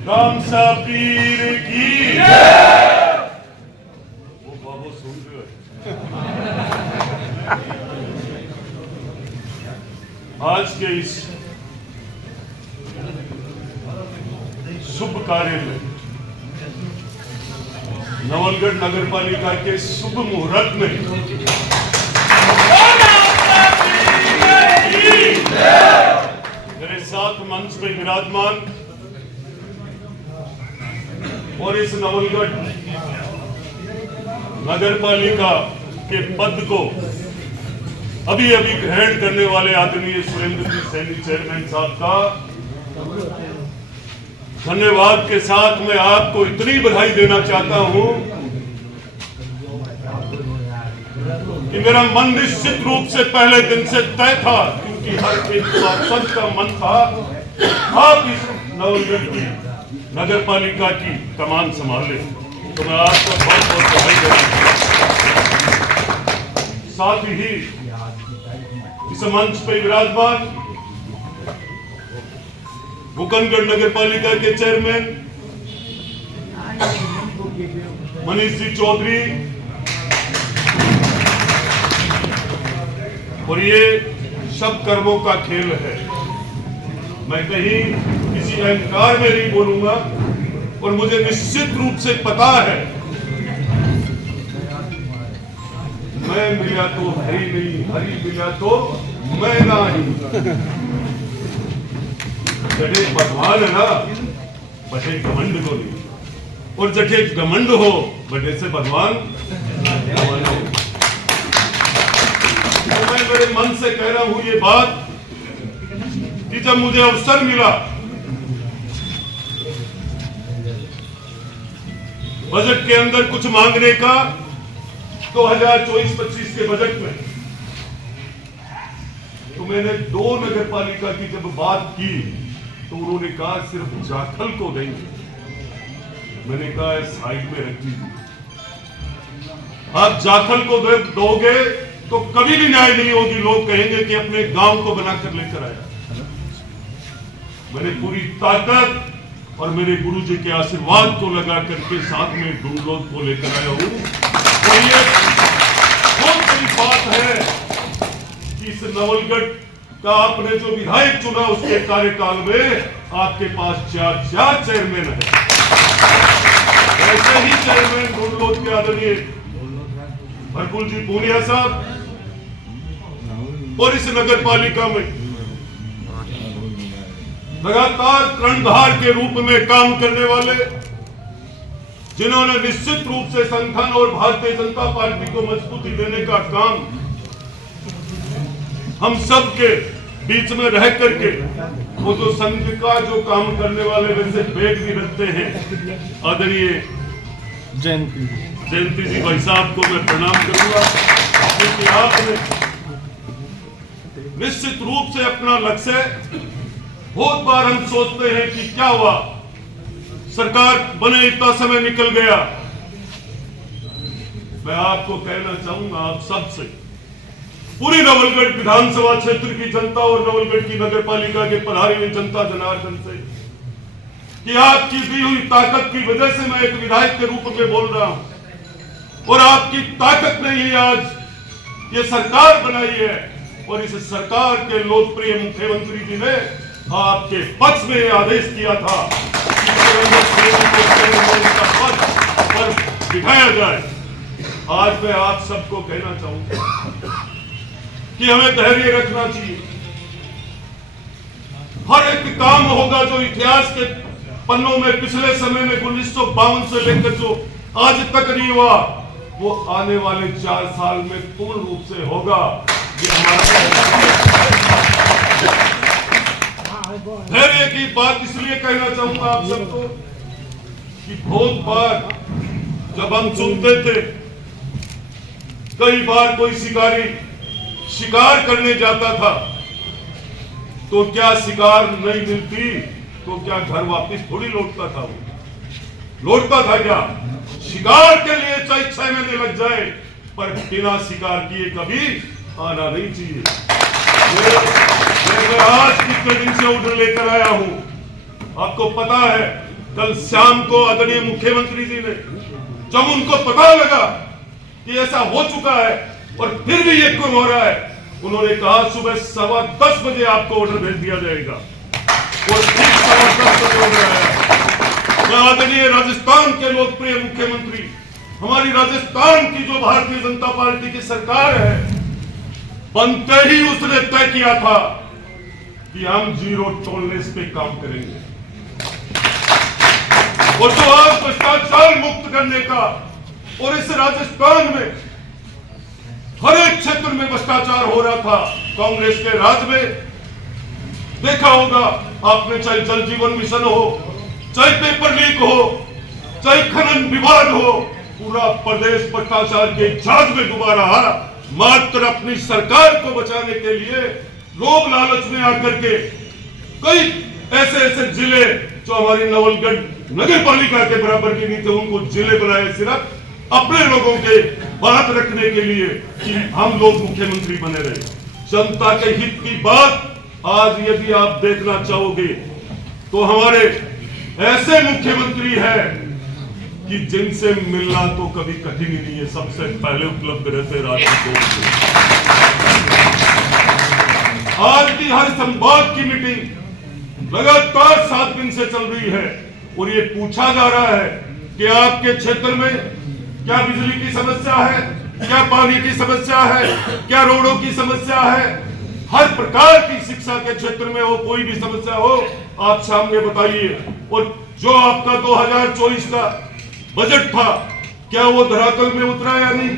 रामसा पीर की वो बाबू सुन रहे आज के इस शुभ कार्य में नवलगढ़ नगर पालिका के शुभ मुहूर्त में मेरे साथ मंच में विराजमान और इस नवलगढ़ नगर पालिका के पद को अभी अभी ग्रहण करने वाले आदरणीय सुरेंद्र जी सैनी चेयरमैन साहब का धन्यवाद के साथ मैं आपको इतनी बधाई देना चाहता हूं कि मेरा मन निश्चित रूप से पहले दिन से तय था, क्योंकि हर एक सद का मन था आप इस नवलगढ़ की नगर पालिका की कमान संभाल ले। तो मैं आपको बहुत बहुत बधाई देना चाहता हूं। साथ ही इस मंच पर विराजमान मुकंदगढ़ नगर पालिका के चेयरमैन मनीष जी चौधरी और ये सब कर्मों का खेल है। मैं कहीं किसी अहंकार में नहीं बोलूंगा और मुझे निश्चित रूप से पता है मैं मिला तो हरी नहीं, हरी मिला तो मैं नहीं। जठे भगवान है ना बटे घमंड को नहीं, और जठे घमंड हो बटे से भगवान घमंड हो। तो मैं बड़े मन से कह रहा हूं ये बात कि जब मुझे अवसर मिला बजट के अंदर कुछ मांगने का 2024-25 के बजट में, तो मैंने 2 नगर पालिका की जब बात की तो उन्होंने कहा सिर्फ जाखल को देंगे। मैंने कहा साइड में रख दीजिए, आप जाखल को दोगे तो कभी भी न्याय नहीं होगी। लोग कहेंगे कि अपने गांव को बनाकर लेकर आया। मैंने पूरी ताकत और मेरे गुरु जी के आशीर्वाद को लगा करके साथ में डूंगलोद को लेकर आया हूं। और ये बहुत बड़ी बात है कि इस नवलगढ़ का आपने जो विधायक चुना उसके कार्यकाल में आपके पास 4 चेयरमैन है। ऐसे ही चेयरमैन डूंगलोद के आदरणीय भरपुल जी पूनिया साहब और इस नगर पालिका में लगातार कर्णधार के रूप में काम करने वाले, जिन्होंने निश्चित रूप से संगठन और भारतीय जनता पार्टी को मजबूती देने का काम हम सब के बीच में रह करके वो जो संघ का जो काम करने वाले वैसे बैग भी रखते हैं, आदरणीय जयंती जी भाई साहब को मैं प्रणाम करूंगा, क्योंकि आपने निश्चित रूप से अपना लक्ष्य, बहुत बार हम सोचते हैं कि क्या हुआ सरकार बने इतना समय निकल गया। मैं आपको कहना चाहूंगा आप सबसे, पूरी नवलगढ़ विधानसभा क्षेत्र की जनता और नवलगढ़ की नगर पालिका के पधारी हुई जनता जनार्दन से, कि आपकी दी हुई ताकत की वजह से मैं एक विधायक के रूप में बोल रहा हूं, और आपकी ताकत ने ही आज ये सरकार बनाई है। और इस सरकार के लोकप्रिय मुख्यमंत्री जी ने आपके पक्ष में यह आदेश किया था कि पद पर दिखाया जाए। आज मैं आप सबको कहना चाहूंगा कि हमें धैर्य रखना चाहिए। हर एक काम होगा जो इतिहास के पन्नों में पिछले समय में 1952 से लेकर जो आज तक नहीं हुआ, वो आने वाले 4 साल में पूर्ण रूप से होगा। ये हमारा धैर्य की बात इसलिए कहना चाहूंगा आप सबको कि बहुत बार जब हम सुनते थे, कई बार कोई शिकारी शिकार करने जाता था तो क्या शिकार नहीं मिलती तो क्या घर वापस थोड़ी लौटता था? वो लौटता था क्या? शिकार के लिए चाहे 6 महीने लग जाए, पर बिना शिकार किए कभी आना नहीं चाहिए। मैं आज कितने दिन से ऑर्डर लेकर आया हूं, आपको पता है कल शाम को आदरणीय मुख्यमंत्री जी ने जब उनको पता लगा कि ऐसा हो चुका है और फिर भी ये क्यों हो रहा है, उन्होंने कहा सुबह 10:15 बजे आपको ऑर्डर भेज दिया जाएगा और ठीक 10:15 बजे ऑर्डर आया। मैं आदरणीय राजस्थान के लोकप्रिय मुख्यमंत्री, हमारी राजस्थान की जो भारतीय जनता पार्टी की सरकार है, बनते ही उसने तय किया था कि हम जीरो टॉलरेंस पे काम करेंगे और जो आज भ्रष्टाचार मुक्त करने का, और इस राजस्थान में हर एक क्षेत्र में भ्रष्टाचार हो रहा था कांग्रेस के राज में। देखा होगा आपने, चाहे जल जीवन मिशन हो, चाहे पेपर लीक हो, चाहे खनन विवाद हो, पूरा प्रदेश भ्रष्टाचार के जाल में डूबा रहा। मात्र अपनी सरकार को बचाने के लिए लोभ लालच में आकर के कई ऐसे जिले जो हमारी नवलगढ़ नगर पालिका के बराबर की नहीं थे, उनको जिले बनाए सिर्फ अपने लोगों के बात रखने के लिए कि हम लोग मुख्यमंत्री बने रहे। जनता के हित की बात आज यदि आप देखना चाहोगे तो हमारे ऐसे मुख्यमंत्री हैं कि जिनसे मिलना तो कभी कठिन ही नहीं है, सबसे पहले उपलब्ध रहते राज्य को। आज की हर संभाग की मीटिंग लगातार 7 दिन से चल रही है और ये पूछा जा रहा है कि आपके क्षेत्र में क्या बिजली की समस्या है, क्या पानी की समस्या है, क्या रोडों की समस्या है। हर प्रकार की शिक्षा के क्षेत्र में हो, कोई भी समस्या हो, आप सामने बताइए। और जो आपका 2024 का बजट था, क्या वो धरातल में उतरा या नहीं,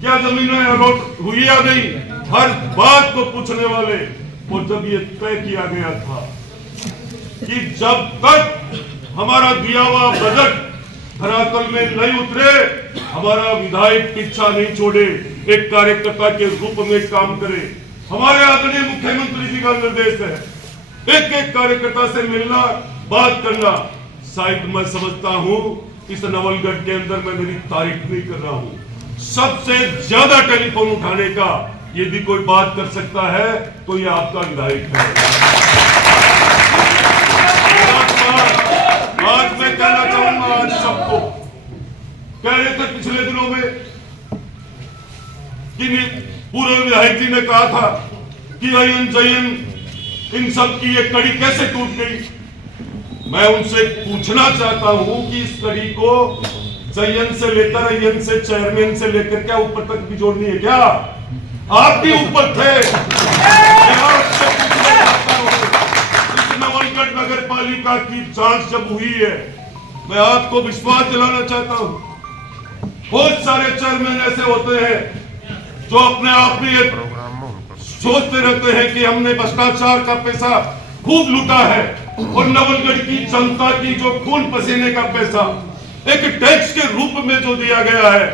क्या जमीनें अलॉट हुई या नहीं, हर बात को पूछने वाले। और जब ये तय किया गया था कि जब तक हमारा दिया हुआ बजट धरातल में नहीं उतरे, हमारा विधायक पीछा नहीं छोड़े, एक कार्यकर्ता के रूप में काम करे। हमारे आदरणीय मुख्यमंत्री जी का निर्देश है एक एक कार्यकर्ता से मिलना, बात करना। शायद मैं समझता हूं इस नवलगढ़ के अंदर मैं मेरी तारीफ नहीं कर रहा हूं, सबसे ज्यादा टेलीफोन उठाने का यदि कोई बात कर सकता है तो ये आपका विधायक है। आज मैं कहना चाहूंगा, आज सबको कह रहे थे पिछले दिनों में कि पूर्व विधायक जी ने कहा था कि अयन जयन इन सब की ये कड़ी कैसे टूट गई। मैं उनसे पूछना चाहता हूं कि इस कड़ी को जयन से लेकर अयन से, चेयरमैन से लेकर क्या ऊपर तक भी जोड़नी है क्या? आप भी ऊपर थे। नवलगढ़ नगर पालिका की जांच जब हुई है, मैं आपको विश्वास दिलाना चाहता हूं, बहुत सारे चेयरमैन ऐसे होते हैं जो अपने आप में ये सोचते रहते हैं कि हमने भ्रष्टाचार का पैसा खूब लूटा है और नवलगढ़ की जनता की जो खून पसीने का पैसा एक टैक्स के रूप में जो दिया गया है,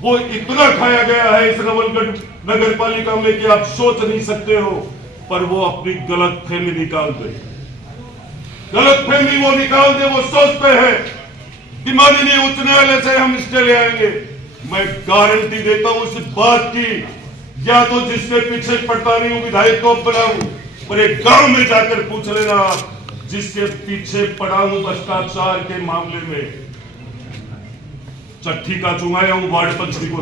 वो इतना खाया गया है इस नवलगढ़ नगर पालिका में कि आप सोच नहीं सकते हो। पर वो अपनी गलत फहमी निकाल दे, गलत फहमी वो निकाल दे। वो सोचते हैं कि माननीय उच्च न्यायालय से हम स्टे ले आएंगे। मैं गारंटी देता हूं इस बात की, या तो जिसके पीछे पड़ता नहीं हूं विधायक को बनाऊं, पर एक गांव में जाकर पूछ लेना आप, जिसके पीछे पड़ा हूं भ्रष्टाचार के मामले में, चट्टी का चुमाया हूं वार्ड पंचमी को।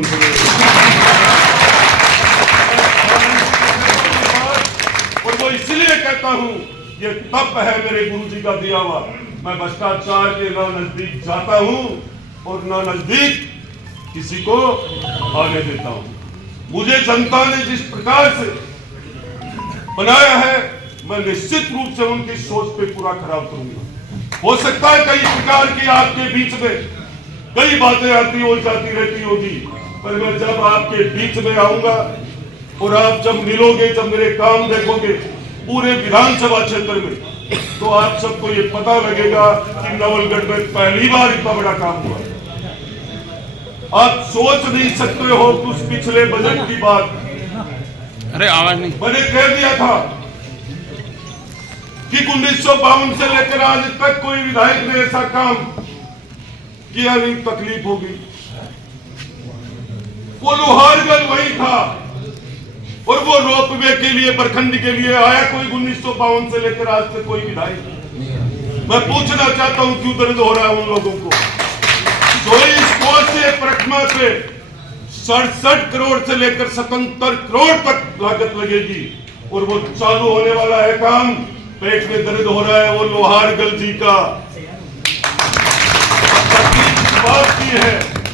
और वो इसलिए कहता हूं, ये तप है मेरे गुरु जी का दिया हुआ। मैं भ्रष्टाचार के ना नजदीक जाता हूं और ना नजदीक किसी को आने देता हूं। मुझे जनता ने जिस प्रकार से बनाया है, मैं निश्चित रूप से उनकी सोच पे पूरा खरा उतरूंगा। हो सकता है कई प्रकार की आपके बीच में कई बातें आती हो जाती रहती होगी, पर मैं जब आपके बीच में आऊंगा और आप जब मिलोगे, जब मेरे काम देखोगे पूरे विधानसभा क्षेत्र में, तो आप सबको ये पता लगेगा कि नवलगढ़ में पहली बार इतना बड़ा काम हुआ। आप सोच नहीं सकते हो कि उस पिछले बजट की बात, अरे आवाज नहीं, मैंने कह दिया था कि 1952 से लेकर आज तक कोई विधायक ने ऐसा काम किया नहीं, तकलीफ होगी। वो लोहारगढ़ वही था और वो रोपवे के लिए, प्रखंड के लिए आया कोई 1952 से लेकर आज तक कोई विधायक। मैं पूछना चाहता हूं क्यों दर्द हो रहा है उन लोगों को। 24 कोस से प्रथमा पे 67 करोड़ से लेकर 77 करोड़ तक लागत लगेगी और वो चालू होने वाला है काम। पेट में दर्द हो रहा है वो लोहारगल जी का। बात की है,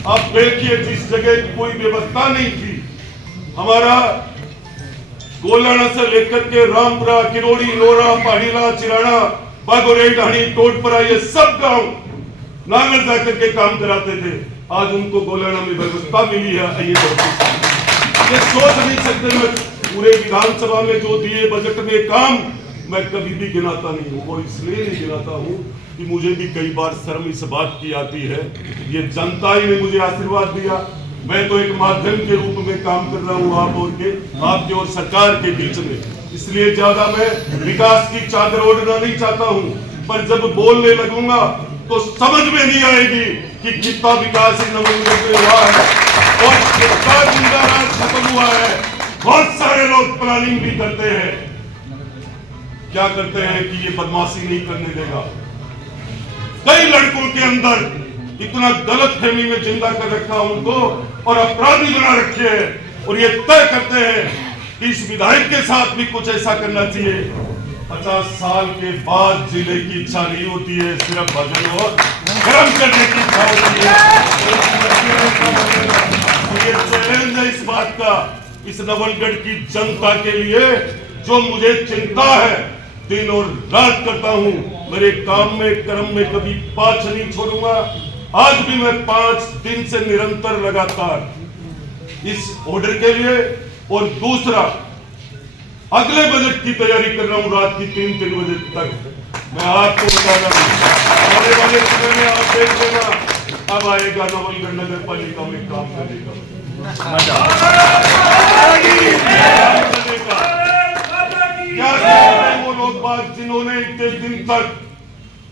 आप देखिए जिस जगह कोई व्यवस्था नहीं थी, हमारा गोलाना से लेकर के रामपुरा, किरोड़ी, नोरा, पहाड़ीला, चिराना, बागोरे, ढाणी, टोटपरा, ये सब गांव नांगल जाकर के काम कराते थे। आज उनको गोलाना में व्यवस्था मिली है। ये सोच नहीं सकते। मैं पूरे विधानसभा में जो दिए बजट में काम मैं कभी भी गिनाता नहीं हूँ और इसलिए नहीं गिनाता हूँ कि मुझे भी कई बार शर्म इस बात की आती है। ये जनता ही ने मुझे आशीर्वाद दिया। मैं तो एक माध्यम के रूप में काम कर रहा हूँ आपके और सरकार के बीच में। इसलिए ज्यादा मैं विकास की चादर ओढ़ना नहीं चाहता हूँ, पर जब बोलने लगूंगा तो समझ में नहीं आएगी कि कितना विकास इन नवलगढ़ में हुआ है और कितना जिंदा राज खत्म हुआ है। बहुत सारे लोग प्लानिंग भी करते हैं, क्या करते हैं कि ये बदमाशी नहीं करने देगा। कई लड़कों के अंदर इतना गलत फहमी में जिंदा कर रखा उनको और अपराधी बना रखे हैं और ये तय करते हैं कि इस विधायक के साथ भी कुछ ऐसा करना चाहिए। 50 साल के बाद जीने की इच्छा नहीं होती है, सिर्फ भजन और कर्म करने की इच्छा होती है। तो ये चैलेंज है इस बात का, इस नवलगढ़ की जनता के लिए, जो मुझे चिंता है, दिन और रात करता हूं। मेरे काम में कर्म में कभी पाछ नहीं छोड़ूंगा। आज भी मैं 5 दिन से निरंतर लगातार इस ऑर्डर के लिए और दूसरा अगले बजट की तैयारी कर रहा हूं। रात की 3-3 बजे तक मैं आपको बता रहा हूं, आने वाले समय में आप देख लेना, अब आएगा नवलगढ़ नगर पालिका में काम करेगा। क्या है वो लोग बात जिन्होंने इतने दिन तक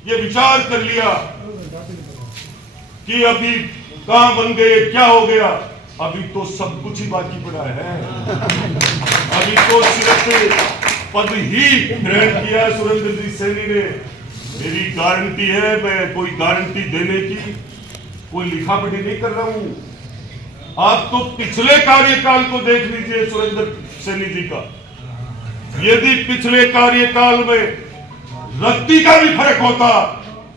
ये विचार कर लिया कि अभी कहां बन गए, क्या हो गया। अभी तो सब कुछ ही बाकी पड़ा है। अभी तो सिर्फ पद ही ग्रहण किया है सुरेंद्र जी सैनी ने। मेरी गारंटी है, मैं कोई गारंटी देने की कोई लिखा पढ़ी नहीं कर रहा हूं। आप तो पिछले कार्यकाल को देख लीजिए सुरेंद्र सैनी जी का। यदि पिछले कार्यकाल में रत्ती का भी फर्क होता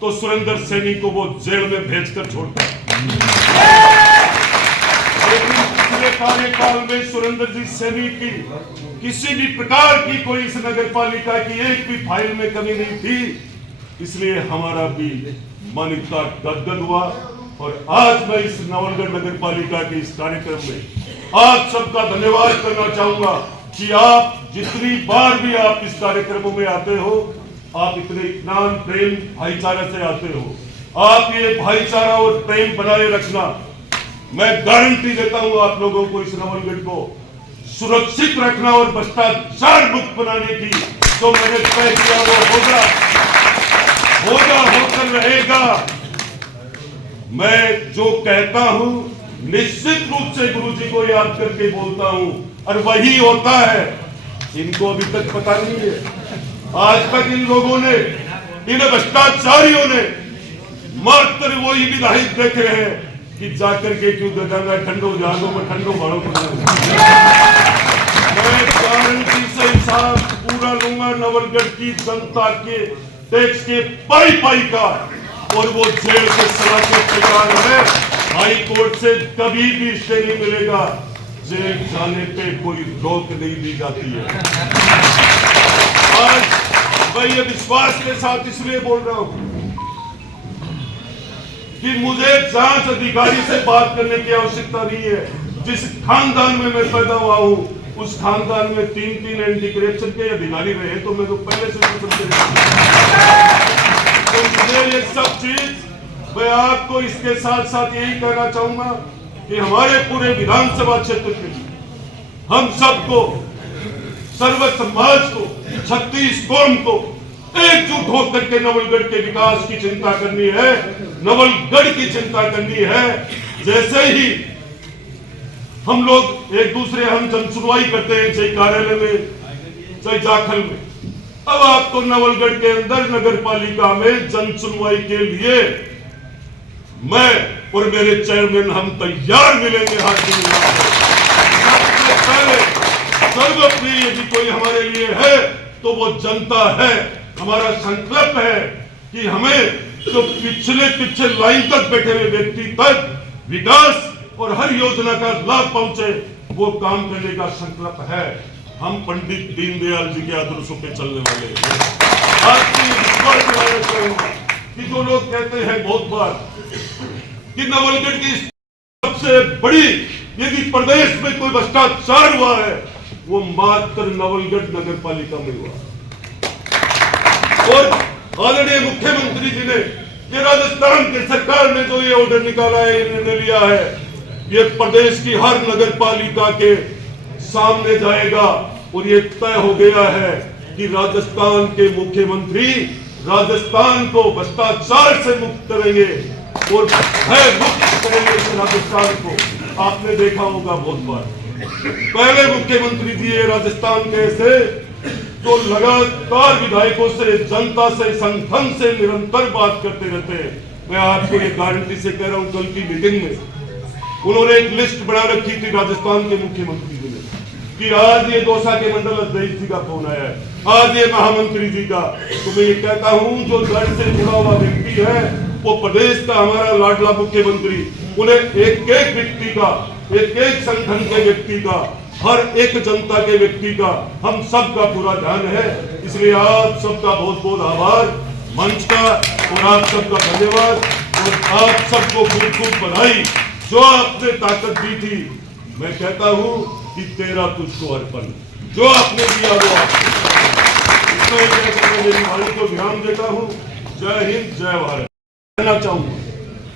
तो सुरेंद्र सैनी को वो जेल में भेजकर छोड़ता। लेकिन पिछले कार्यकाल में सुरेंद्र जी सैनी की किसी भी प्रकार की कोई इस नगर पालिका की एक भी फाइल में कमी नहीं थी। इसलिए हमारा भी मन इतना गदगद हुआ और आज मैं इस नवलगढ़ नगर पालिका के इस कार्यक्रम में आप सबका धन्यवाद करना चाहूंगा कि आप जितनी बार भी आप इस कार्यक्रमों में आते हो, आप इतने इत्मीनान, प्रेम, भाईचारा से आते हो। आप ये भाईचारा और प्रेम बनाए रखना। मैं गारंटी देता हूं आप लोगों को इस नवलगढ़ को सुरक्षित रखना और भ्रष्टाचार मुक्त बनाने की जो मैंने तय किया वो होगा, होकर रहेगा। मैं जो कहता हूं निश्चित रूप से गुरुजी को याद करके बोलता हूं और वही होता है। इनको अभी तक पता नहीं है। आज तक इन लोगों ने, इन भ्रष्टाचारियों ने मात्र वही विधायक देखे हैं कि जाकर के क्यों गंगा ठंडो जागो में ठंडो भाड़ो। मैं गारंटी से हिसाब पूरा लूंगा नवलगढ़ की जनता के टैक्स के पाई का और वो जेल के सजा के तैयार है। हाई कोर्ट से कभी भी स्टे नहीं मिलेगा। जेल जाने पे कोई रोक नहीं दी जाती है। आज मैं ये विश्वास के साथ इसलिए बोल रहा हूं कि मुझे जांच अधिकारी से बात करने की आवश्यकता नहीं है। जिस खानदान में मैं पैदा हुआ हूं उस खानदान में 3 एंटी करप्शन के अधिकारी रहे, तो मैं तो पहले से तो मुझे ये सब चीज मैं आपको इसके साथ साथ यही कहना चाहूंगा कि हमारे पूरे विधानसभा क्षेत्र के हम सबको, सर्व समाज को, 36 कौम को एकजुट होकर के नवलगढ़ के विकास की चिंता करनी है, नवलगढ़ की चिंता करनी है। जैसे ही हम लोग एक दूसरे हम जन सुनवाई करते हैं, चाहे कार्यालय में चाहे जाखल में, अब आपको नवलगढ़ के अंदर नगर पालिका में जन सुनवाई के लिए मैं और मेरे चेयरमैन हम तैयार मिलेंगे। सबसे पहले सर्वप्रिय यदि कोई हमारे लिए है तो वो जनता है। हमारा संकल्प है कि हमें जो पीछे लाइन तक बैठे हुए व्यक्ति तक विकास और हर योजना का लाभ पहुंचे, वो काम करने का संकल्प है। हम पंडित दीनदयाल जी के आदर्शों पे चलने वाले हैं। आज कि जो लोग कहते हैं बहुत बार कि नवलगढ़ की सबसे बड़ी यदि प्रदेश में कोई भ्रष्टाचार हुआ है वो मात्र नवलगढ़ नगर पालिका में हुआ। और आदरणीय मुख्यमंत्री जी ने ये राजस्थान की सरकार ने जो ये ऑर्डर निकाला है, निर्णय लिया है, ये प्रदेश की हर नगर पालिका के सामने जाएगा और ये तय हो गया है कि राजस्थान के मुख्यमंत्री राजस्थान को भ्रष्टाचार से मुक्त करेंगे और भय मुक्त करेंगे इस राजस्थान को। आपने देखा होगा बहुत बार पहले मुख्यमंत्री जी राजस्थान के ऐसे तो लगातार विधायकों से, जनता से, संगठन से निरंतर बात करते रहते हैं। मैं आपको ये गारंटी से कह रहा हूं, कल की मीटिंग में उन्होंने एक लिस्ट बना रखी थी राजस्थान के मुख्यमंत्री जी ने कि आज ये दौसा के मंडल अध्यक्ष जी का फोन आया है, आज ये महामंत्री जी का। तो मैं ये कहता हूं जो दल से जुड़ा हुआ व्यक्ति है वो प्रदेश का हमारा लाडला मुख्यमंत्री, उन्हें एक एक व्यक्ति का, एक एक संगठन के व्यक्ति का, हर एक जनता के व्यक्ति का, हम सबका पूरा ध्यान है। इसलिए आप सबका बहुत बहुत आभार मंच का और आप सबका धन्यवाद और आप सबको खूब खूब बधाई। जो आपने ताकत दी थी, मैं कहता हूं कि तेरा तुझको अर्पण, जो आपने दिया वो मेरी वाणी को ध्यान देता हूं। जय हिंद, जय भारत। कहना चाहूंगा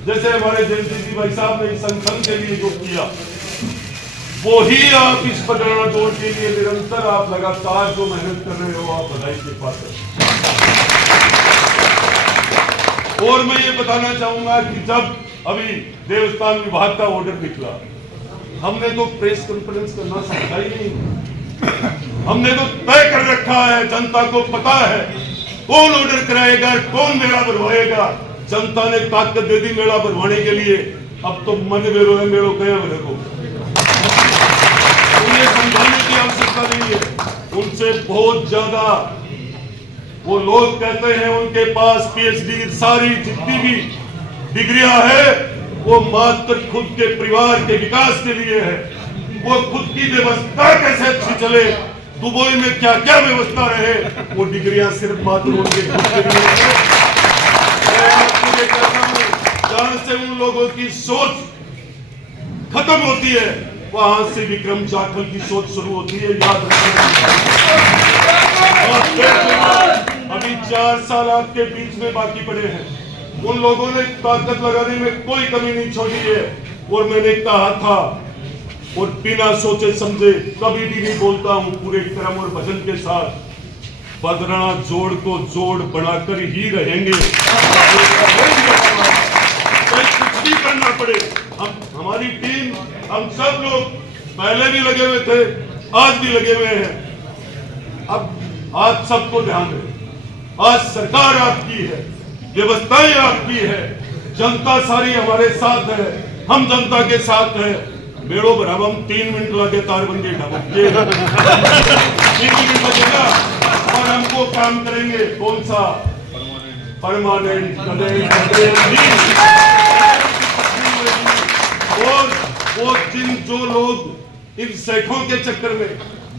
जैसे हमारे जयंती जी भाई साहब ने संगठन के लिए जो किया वो ही आप इस पटना जोड़ के लिए निरंतर आप लगातार जो मेहनत कर रहे हो, आप बधाई के पात्र। और मैं ये बताना चाहूंगा कि जब अभी देवस्थान विभाग का ऑर्डर निकला, हमने तो प्रेस कॉन्फ्रेंस करना समझा ही नहीं। हमने तो तय कर रखा है, जनता को पता है कौन ऑर्डर कराएगा, कौन मेला भरवाएगा। जनता ने ताकत दे दी मेला भरवाने के लिए। अब तो मन मेरो है, मेरो कया मेरे को उन्हें समझाने की आवश्यकता नहीं है। उनसे बहुत ज्यादा वो लोग कहते हैं उनके पास पीएचडी सारी जितनी भी डिग्रियां है वो मात्र खुद के परिवार के विकास के लिए है। वो खुद की व्यवस्था कैसे अच्छी चले, दुबई में क्या क्या व्यवस्था रहे, वो डिग्रियां सिर्फ मात्र उनके खुद के लिए है। मैं आपको ये कहता हूं, जहां से उन लोगों की सोच खत्म होती है वहां से विक्रम जाखल की सोच शुरू होती है। याद रखना। अभी 4 साल आपके बीच में बाकी पड़े हैं। उन लोगों ने ताकत लगाने में कोई कमी नहीं छोड़ी है। और मैंने कहा था और बिना सोचे समझे कभी भी नहीं बोलता हूं, पूरे क्रम और भजन के साथ, बदराना जोड़ को जोड़ बनाकर ही रहेंगे। कुछ भी करना पड़े, हमारी टीम, हम सब लोग पहले भी लगे हुए थे, आज भी लगे हुए हैं। अब आज सबको ध्यान है, आज सरकार आपकी है, व्यवस्थाएं आपकी है, जनता सारी हमारे साथ है, हम जनता के साथ है। मेड़ो बराबर हम 3 मिनट लगे तारबंदी ढाबे 3 मिनट लगेगा और हमको काम करेंगे। कौन सा परमानेंट और वो जिन जो लोग इन सेठों के चक्कर में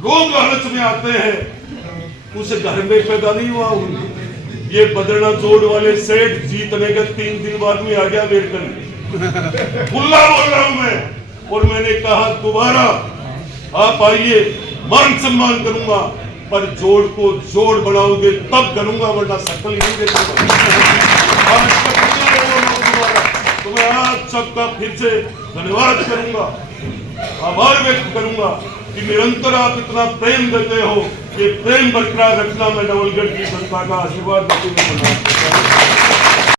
लोग लालच में आते हैं उस घर में पैदा नहीं हुआ। ये बदरना जोड़ वाले सेठ जीतने के 3 दिन बाद में आ गया मेरे कल खुला बोल रहा हूं मैं। और मैंने कहा दोबारा आप आइए, मान सम्मान करूंगा, पर जोड़ को जोड़ बनाओगे तब करूंगा, वरना शकल नहीं देखूंगा। तो मैं आप सबका फिर से धन्यवाद करूंगा, आभार व्यक्त करूंगा कि निरंतर आप इतना प्रेम देते हो। ये प्रेम बरकरार रखना मैं नवलगढ़ की जनता का आशीर्वाद देते हुए